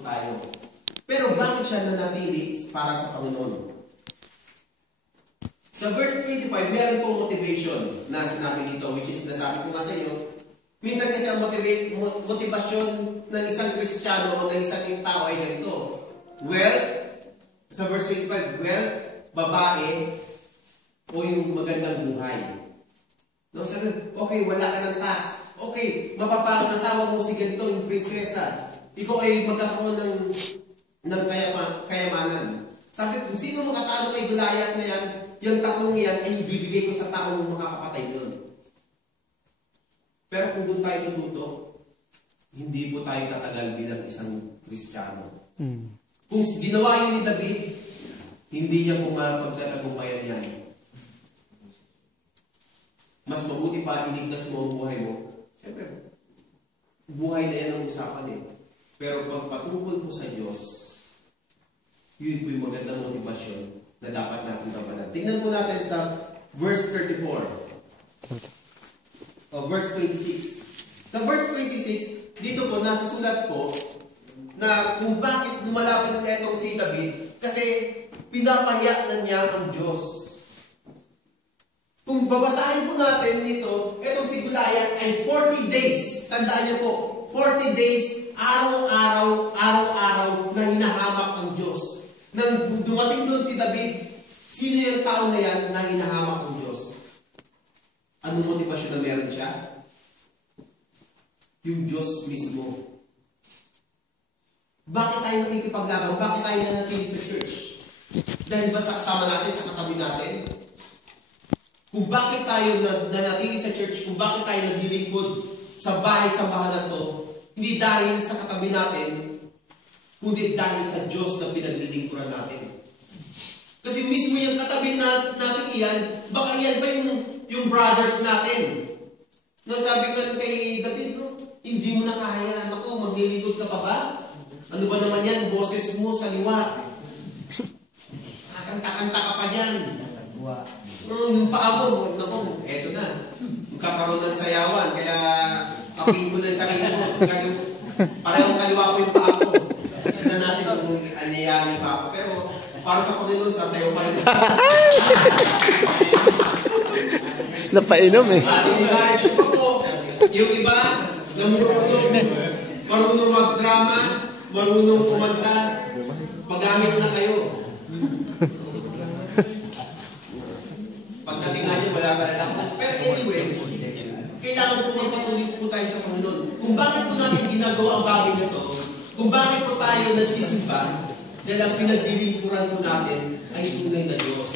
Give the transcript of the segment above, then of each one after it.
po tayo. Pero bakit siya nanatili para sa Panginoon? Sa verse 25, meron pong motivation na sinabi dito, which is nasabi ko nga sa inyo. Minsan kasi ang motivasyon ng isang Kristiyano o ng isang tao ay ganito. Wealth, sa verse 25, wealth, babae, o yung magandang buhay. No, sabi, okay, wala ka ng tax. Okay, mapapang asawa mo si ganito, yung prinsesa. Ikaw ay magkakaroon ng kayamanan. Sabi, kung sino makatalo kay Goliath na yan, yung tatlong yan ay ibibigay ko sa tao ng makakapatay doon. Pero kung doon tayo tututo, hindi po tayo tatagal bilang isang Kristiyano. Kung ginawa yun ni David, hindi niya po mapagtatagumpayan yan. Mas mabuti pa, iligtas mo ang buhay mo. Siyempre, buhay na yan ang usapan eh. Pero pag patungkol po sa Diyos, yun po yung magandang motivasyon na dapat natin tabanan. Tingnan po natin sa verse 34. O verse 26. Sa verse 26, dito po, nasusulat po na kung bakit lumalaban na itong si David, kasi pinapahiya na niya ang Diyos. Kung babasahin po natin nito, itong si Goliath ay 40 days. Tandaan niyo po, 40 days, araw-araw na hinahamak ang Diyos. Nang dumating doon si David, sino yung tao na yan na hinahamak ang Diyos? Anong motivasyon na meron siya? Yung Diyos mismo. Bakit tayo nakikipaglaban? Bakit tayo nanatili sa church? Dahil ba kasama natin sa katabi natin? Kung bakit tayo nanatili sa church, kung bakit tayo naglilingkod sa bahay-sambahan na to, hindi dahil sa katabi natin, kundi dahil sa Diyos na pinaglilingkuran natin. Kasi mismo yung katabi natin iyan, baka iyan pa yung brothers natin. No, sabi ko kay David, no, hindi mo na kaya, ako, maglilingkod ka pa ba? Ano ba naman yan? Boses mo sa liwa. Kakanta-kanta ka pa dyan. No, yung paa mo, naku, eto na. Magkakaroon ng sayawan, kaya apiin mo na yung sarili mo. Parehong kaliwa ko yung paa ko. Tignan natin kung anyayarin pa ako. Pero para sa Panginoon, sasayaw pa rin. Napainom eh. In-encourage ko po. Yung iba, marunong mag-drama, marunong kumanta, paggamit na kayo. Pagdating nga niyo, wala talaga ako. Pero anyway, kailangan po magpatuloy po tayo sa Panginoon. Kung bakit po natin ginagawa ang bagay na ito, kung bakit po tayo nagsisimba, dahil ang pinaglilingkuran po natin ay tunay na Diyos.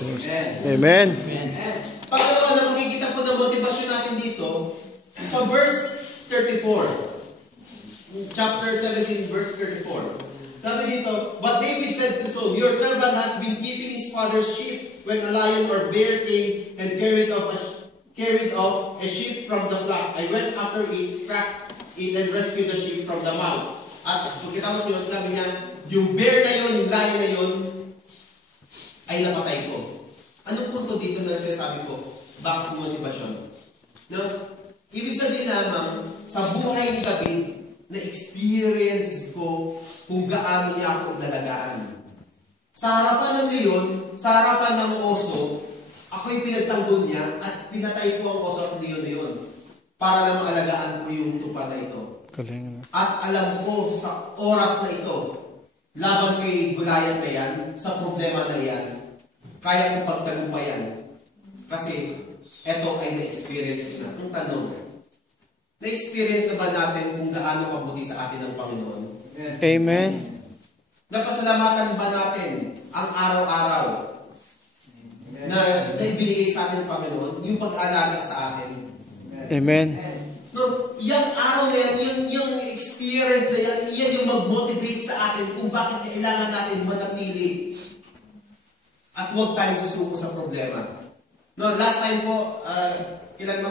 Amen. Pangalawa na makikita po ng motivasyon natin dito, sa verse 34. Chapter 17, verse 34. Sabi dito, but David said to Saul, your servant has been keeping his father's sheep when a lion or bear came and carried off a sheep from the flock. I went after it, struck it, and rescued the sheep from the mouth. At pagkatapos yun, sabi niya, yung bear na yun, yung lion na yun, ay napatay ko. Anong punto dito na sinasabi ko? Bakit motivasyon? No? Ibig sabihin lamang, sa buhay ni David, na-experience ko kung gaano niya ako inalagaan. Sa harapan ng leon, sa harapan ng oso, ako'y pinagtanggol niya at pinatay ko ang oso at leon na yun para lang maalagaan ko yung tupa na ito. At alam ko sa oras na ito, laban kay Goliath na yan, sa problema na yan, kaya kong pagtagumpayan. Kasi ito ay na-experience ko na. Ang tanong, na-experience na ba natin kung gaano kabuti sa atin ang Panginoon? Amen. Napasalamatan ba natin ang araw-araw na ibinigay sa atin ng Panginoon, yung pag-alaga sa atin? Amen. No, yung araw na yan, yung experience na yan, yan yung mag-motivate sa atin kung bakit kailangan natin manatili at huwag tayong susuko sa problema. No, last time po, kailan